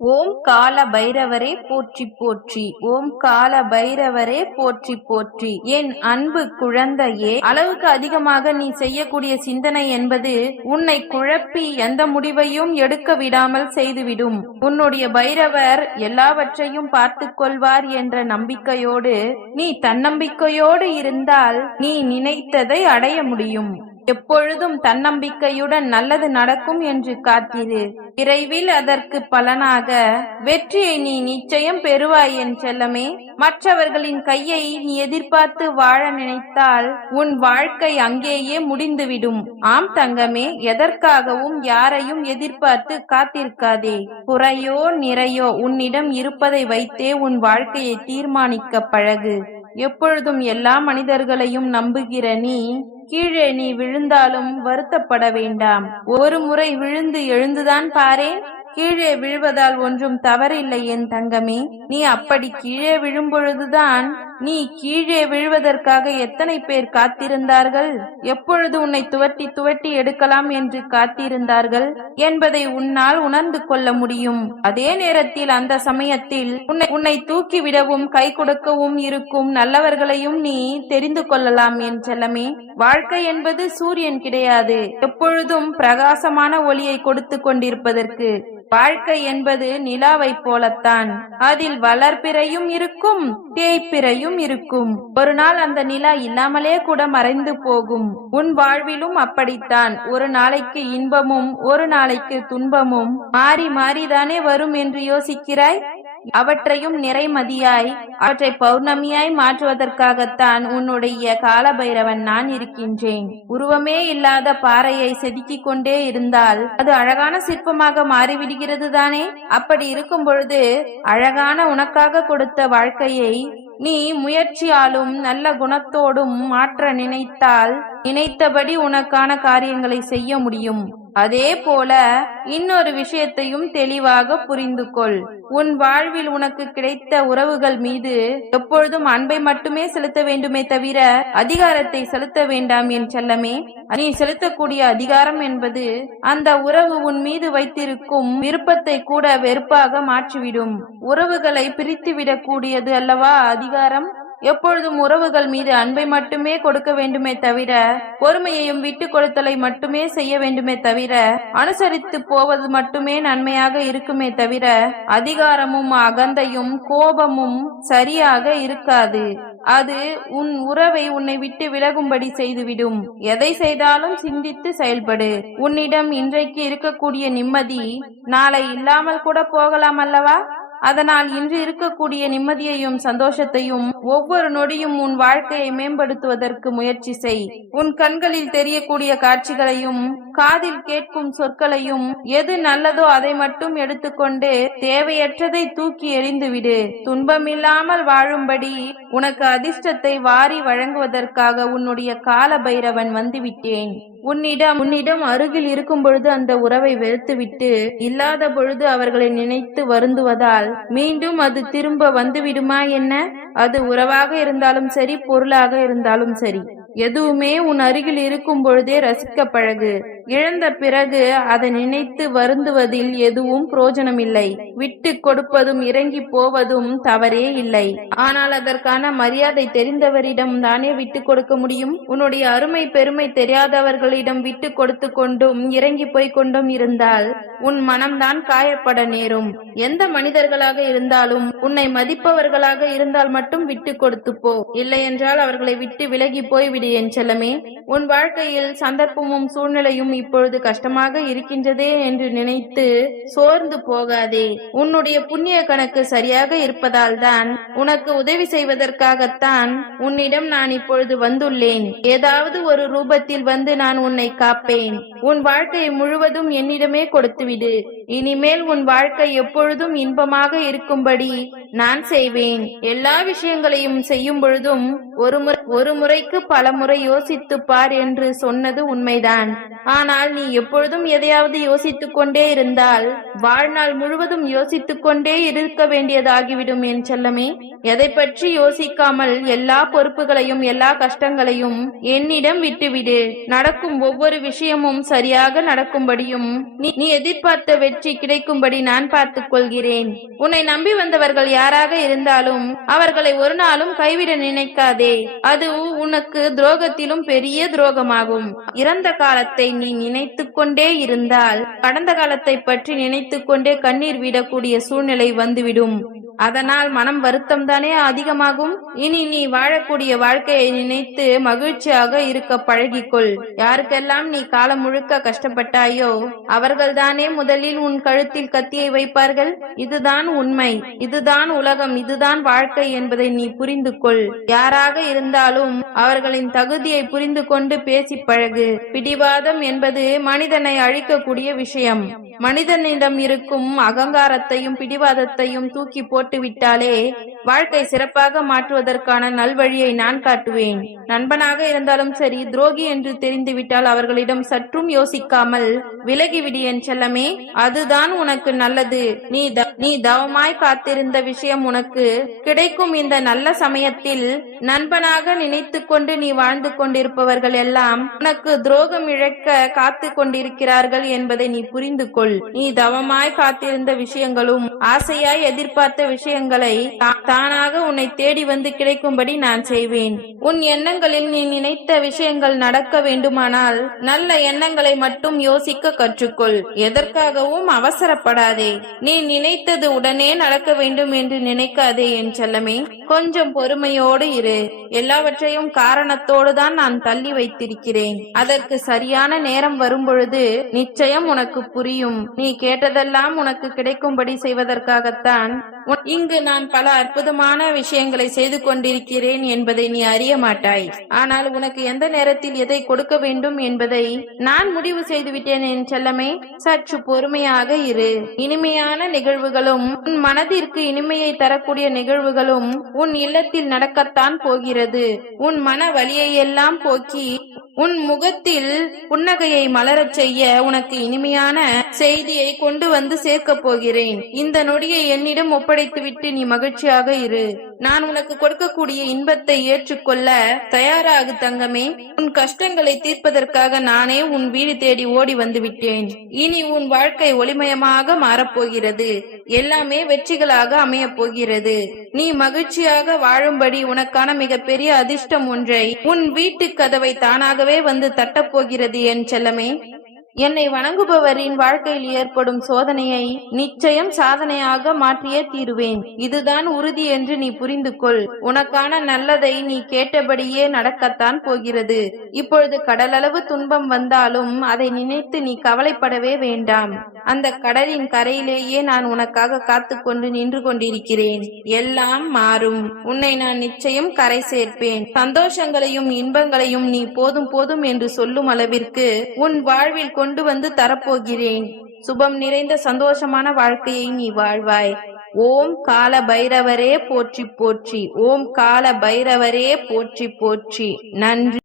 ஓம் கால பைரவரே போற்றி போற்றி. ஓம் கால பைரவரே போற்றி போற்றி. என் அன்பு குழந்தையே அளவுக்கு அதிகமாக நீ செய்யக்கூடிய சிந்தனை என்பது உன்னை குழப்பி எந்த முடிவையும் எடுக்க விடாமல் செய்துவிடும். உன்னுடைய பைரவர் எல்லாவற்றையும் பார்த்துக் கொள்வார் என்ற நம்பிக்கையோடு நீ தன்னம்பிக்கையோடு இருந்தால் நீ நினைத்ததை அடைய முடியும். எப்பொழுதும் தன்னம்பிக்கையுடன் நல்லது நடக்கும் என்று காத்திரு. விரைவில் அதற்கு பலனாக வெற்றியை நீ நிச்சயம் பெறுவாய் என் செல்லமே. மற்றவர்களின் கையை நீ எதிர்பார்த்து வாழ நினைத்தால் உன் வாழ்க்கை அங்கேயே முடிந்துவிடும். ஆம் தங்கமே எதற்காகவும் யாரையும் எதிர்பார்த்து காத்திருக்காதே. குறையோ நிறையோ உன்னிடம் இருப்பதை வைத்தே உன் வாழ்க்கையை தீர்மானிக்க பழகு. எப்பொழுதும் எல்லா மனிதர்களையும் நம்புகிற நீ கீழே நீ விழுந்தாலும் வருத்தப்பட வேண்டாம். ஒரு முறை விழுந்து எழுந்துதான் பாரேன் கீழே விழுவதால் ஒன்றும் தவறில்லை என் தங்கமே. நீ அப்படி கீழே விழும்பொழுதுதான் நீ கீழே விழுவதற்காக எத்தனை பேர் காத்திருந்தார்கள்? எப்பொழுது உன்னை துவட்டி துவட்டி எடுக்கலாம் என்று காத்திருந்தார்கள்? என்பதை உன்னால் உணர்ந்து கொள்ள முடியும். அதே நேரத்தில் அந்த சமயத்தில் உன்னை உன்னை தூக்கிவிடவும் கை கொடுக்கவும் இருக்கும் நல்லவர்களையும் நீ தெரிந்து கொள்ளலாம் என் செல்லமே. வாழ்க்கை என்பது சூரியன் கிடையாது. எப்பொழுதும் பிரகாசமான ஒளியை கொடுத்து கொண்டிருப்பதற்கு. வாழ்க்கை என்பது நிலாவைப் போலத்தான். அதில் வளர்பிறையும் இருக்கும் தேய்ப்பிறையும் இருக்கும். ஒரு நாள் அந்த நிலா இல்லாமலே கூட மறைந்து போகும். உன் வாழ்விலும் அப்படித்தான். ஒரு நாளைக்கு இன்பமும் ஒரு நாளைக்கு துன்பமும் மாறி மாறிதானே வரும் என்று யோசிக்கிறாய்? அவற்றையும் நிறைமதியாய் அவற்றை பௌர்ணமியாய் மாற்றுவதற்காகத்தான் உன்னுடைய காலபைரவன் நான் இருக்கின்றேன். உருவமே இல்லாத பாறையை செதுக்கிக் கொண்டே இருந்தால் அது அழகான சிற்பமாக மாறிவிடுகிறது தானே அப்படி இருக்கும் பொழுது அழகான உனக்காக கொடுத்த வாழ்க்கையை நீ முயற்சியாலும் நல்ல குணத்தோடும் மாற்ற நினைத்தால் நினைத்தபடி உனக்கான காரியங்களை செய்ய முடியும். அதே போல இன்னொரு விஷயத்தையும் தெளிவாக புரிந்து கொள் உன் வாழ்வில் உனக்கு கிடைத்த உறவுகள் மீது எப்பொழுதும் அன்பை மட்டுமே செலுத்த வேண்டுமே தவிர அதிகாரத்தை செலுத்த வேண்டாம் என் செல்லமே. நீ செலுத்தக்கூடிய அதிகாரம் என்பது அந்த உறவு உன் மீது வைத்திருக்கும் விருப்பத்தை கூட வெறுப்பாக மாற்றிவிடும். உறவுகளை பிரித்துவிடக்கூடியது அல்லவா அதிகாரம்? எப்பொழுதும் உறவுகள் மீது அன்பை மட்டுமே கொடுக்க வேண்டுமே தவிர பொறுமையையும் விட்டு கொடுத்தலை மட்டுமே செய்ய வேண்டுமே தவிர அனுசரித்து போவது மட்டுமே நன்மையாக இருக்குமே தவிர அதிகாரமும் அகந்தையும் கோபமும் சரியாக இருக்காது. அது உன் உறவை உன்னை விட்டு விலகும்படி செய்துவிடும். எதை செய்தாலும் சிந்தித்து செயல்படு. உன்னிடம் இன்றைக்கு இருக்கக்கூடிய நிம்மதி நாளை இல்லாமல் கூட போகலாம் அல்லவா? அதனால் இன்று இருக்கக்கூடிய நிம்மதியையும் சந்தோஷத்தையும் ஒவ்வொரு நொடியும் உன் வாழ்க்கையை மேம்படுத்துவதற்கு முயற்சி செய். உன் கண்களில் தெரியக்கூடிய காட்சிகளையும் காதில் கேட்கும் சொற்களையும் எது நல்லதோ அதை மட்டும் எடுத்துக்கொண்டு தேவையற்றதை தூக்கி எறிந்துவிடு துன்பமில்லாமல் வாழும்படி உனக்கு அதிர்ஷ்டத்தை வாரி வழங்குவதற்காக உன்னுடைய கால பைரவன் வந்துவிட்டேன். உன்னிடம் உன்னிடம் அருகில் இருக்கும் பொழுது அந்த உறவை வெறுத்துவிட்டு இல்லாத பொழுது அவர்களை நினைத்து வருந்துவதால் மீண்டும் அது திரும்ப வந்துவிடுமா என்ன? அது உறவாக இருந்தாலும் சரி பொருளாக இருந்தாலும் சரி. எதுவுமே உன் அருகில் இருக்கும் பொழுதே ரசிக்க பழகு. இழந்த பிறகு அதை நினைத்து வருந்துவதில் எதுவும் பிரயோஜனமில்லை விட்டு கொடுப்பதும் இறங்கி போவதும் தவறே இல்லை. ஆனால் அதற்கான மரியாதை தெரிந்தவரிடம் தானே விட்டு கொடுக்க முடியும்? உன்னுடைய அருமை பெருமை தெரியாதவர்களிடம் விட்டு கொடுத்து கொண்டும் இறங்கி போய் கொண்டும் இருந்தால் உன் மனம்தான் காயப்பட நேரும். எந்த மனிதர்களாக இருந்தாலும் உன்னை மதிப்பவர்களாக இருந்தால் மட்டும் விட்டு கொடுத்து போ. இல்லை என்றால் அவர்களை விட்டு விலகி போய்விடு என் செல்லமே. உன் வாழ்க்கையில் சந்தர்ப்பமும் சூழ்நிலையும் இப்பொழுது கஷ்டமாக இருக்கின்றதே என்று நினைத்து சோர்ந்து போகாதே. உன்னுடைய புண்ணிய கணக்கு சரியாக இருப்பதால் தான் உனக்கு உதவி செய்வதற்காகத்தான் உன்னிடம் நான் இப்பொழுது வந்துள்ளேன். ஏதாவது ஒரு ரூபத்தில் வந்து நான் உன்னை காப்பேன். உன் வாழ்க்கையை முழுவதும் என்னிடமே கொடுத்துவிடு. இனிமேல் உன் வாழ்க்கை எப்பொழுதும் இன்பமாக இருக்கும்படி நான் செய்வேன். எல்லா விஷயங்களையும் செய்யும் பொழுதும் ஒரு முறை ஒரு முறைக்கு பல முறை யோசித்துப் பார் என்று சொன்னது உண்மைதான். ஆனால் ஆனால் நீ எப்பொழுதும் எதையாவது யோசித்துக் கொண்டே இருந்தால் வாழ்நாள் முழுவதும் யோசித்துக் கொண்டே இருக்க வேண்டியதாகிவிடும் என் செல்லமே. எதை பற்றி யோசிக்காமல் எல்லா பொறுப்புகளையும் எல்லா கஷ்டங்களையும் என்னிடம் விட்டுவிடு. நடக்கும் ஒவ்வொரு விஷயமும் சரியாக நடக்கும்படியும் நீ எதிர்பார்த்த வெற்றி கிடைக்கும்படி நான் பார்த்துக் கொள்கிறேன். உன்னை நம்பி வந்தவர்கள் யாராக இருந்தாலும் அவர்களை ஒரு நாளும் கைவிட நினைக்காதே. அது உனக்கு துரோகத்திலும் பெரிய துரோகமாகும். இறந்த காலத்தை நீ நினைத்துக் கொண்டே இருந்தால் கடந்த காலத்தை பற்றி நினைத்துக் கொண்டே கண்ணீர் விடக்கூடிய சூழ்நிலை வந்துவிடும். அதனால் மனம் வருத்தம் தானே அதிகமாகும்? இனி நீ வாழக்கூடிய வாழ்க்கையை நினைத்து மகிழ்ச்சியாக இருக்க பழகிக்கொள். யாருக்கெல்லாம் நீ காலம் முழுக்க கஷ்டப்பட்டாயோ அவர்கள்தானே முதலில் உன் கழுத்தில் கத்தியை வைப்பார்கள்? இதுதான் உண்மை. இதுதான் உலகம். இதுதான் வாழ்க்கை என்பதை நீ புரிந்து கொள் யாராக இருந்தாலும் அவர்களின் தகுதியை புரிந்து கொண்டு பேசி பழகு. பிடிவாதம் என்பது மனிதனை அழிக்கக்கூடிய விஷயம். மனிதனிடம் இருக்கும் அகங்காரத்தையும் பிடிவாதத்தையும் தூக்கி போட்டு விட்டாலே வாழ்க்கை சிறப்பாக மாற்றுவதற்கான நல்வழியை நான் காட்டுவேன். நண்பனாக இருந்தாலும் சரி துரோகி என்று தெரிந்துவிட்டால் அவர்களிடம் சற்றும் யோசிக்காமல் விலகிவிடு என் செல்லமே அதுதான் உனக்கு நல்லது. நீ நீ தவமாய் காத்திருந்த விஷயம் உனக்கு கிடைக்கும். இந்த நல்ல சமயத்தில் நண்பனாக நினைத்து கொண்டு நீ வாழ்ந்து கொண்டிருப்பவர்கள் எல்லாம் உனக்கு துரோகம் இழக்க காத்து கொண்டிருக்கிறார்கள் என்பதை நீ புரிந்து கொள் நீ தவமாய் காத்திருந்த விஷயங்களும் ஆசையாய் எதிர்பார்த்த விஷயங்களை தானாக உன்னை தேடி வந்து கிடைக்கும்படி நான் செய்வேன். உன் எண்ணங்களில் நீ நினைத்த விஷயங்கள் நடக்க வேண்டுமானால் நல்ல எண்ணங்களை மட்டும் யோசிக்க கற்றுக்கொள். எதற்காகவும் அவசரப்படாதே. நீ நினைத்தது உடனே நடக்க வேண்டும் என்று நினைக்காதே என் செல்லமே. கொஞ்சம் பொறுமையோடு இரு. எல்லாவற்றையும் காரணத்தோடு தான் நான் தள்ளி வைத்திருக்கிறேன். அதற்கு சரியான நேரம் வரும்பொழுது நிச்சயம் உனக்கு புரியும். நீ கேட்டதெல்லாம் உனக்கு கிடைக்கும்படி செய்வதற்காகத்தான் இங்கு நான் பல அற்புதமான விஷயங்களை செய்து கொண்டிருக்கிறேன் என்பதை நீ அறிய மாட்டாய். ஆனால் உனக்கு எந்த நேரத்தில் எதை கொடுக்க வேண்டும் என்பதை நான் முடிவு செய்துவிட்டேன் என் செல்லமே. சற்று பொறுமையாக இரு. இனிமையான நிகழ்வுகளும் உன் மனதிற்கு இனிமையை தரக்கூடிய நிகழ்வுகளும் உன் இல்லத்தில் நடக்கத்தான் போகிறது. உன் மன வலியையெல்லாம் போக்கி உன் முகத்தில் புன்னகையை மலரச் செய்ய உனக்கு இனிமையான செய்தியை கொண்டு வந்து சேர்க்கப் போகிறேன். இந்த நொடியை என்னிடம் ஒப்படைத்துவிட்டு நீ மகிழ்ச்சியாக இரு. நான் உனக்கு கொடுக்கக்கூடிய இன்பத்தை ஏற்றுக்கொள்ள தயாராகு தங்கமே. உன் கஷ்டங்களை தீர்ப்பதற்காக நானே உன் வீடு தேடி ஓடி வந்து விட்டேன் இனி உன் வாழ்க்கை ஒளிமயமாக மாறப்போகிறது. எல்லாமே வெற்றிகளாக அமையப் போகிறது. நீ மகிழ்ச்சியாக வாழும்படி உனக்கான மிகப்பெரிய அதிர்ஷ்டம் ஒன்றை உன் வீட்டு கதவை தானாகவே வந்து தட்டப் போகிறது என் செல்லமே. என்னை வணங்குபவரின் வாழ்க்கையில் ஏற்படும் சோதனையை நிச்சயம் சாதனையாக மாற்றியே தீருவேன். இதுதான் உறுதி என்று நீ புரிந்து கொள் உனக்கான நல்லதை நீ கேட்டபடியே நடக்கத்தான் போகிறது. இப்பொழுது கடலளவு துன்பம் வந்தாலும் அதை நினைத்து நீ கவலைப்படவே வேண்டாம். அந்த கடலின் கரையிலேயே நான் உனக்காக காத்துக்கொண்டு நின்று கொண்டிருக்கிறேன் எல்லாம் மாறும். உன்னை நான் நிச்சயம் கரை சேர்ப்பேன். சந்தோஷங்களையும் இன்பங்களையும் நீ போதும் போதும் என்று சொல்லும் அளவிற்கு உன் வாழ்வில் கொண்டு வந்து தரப்போகிறேன். சுபம் நிறைந்த சந்தோஷமான வாழ்க்கையை நீ வாழ்வாய். ஓம் கால பைரவரே போற்றி போற்றி. ஓம் கால பைரவரே போற்றி போற்றி. நன்றி.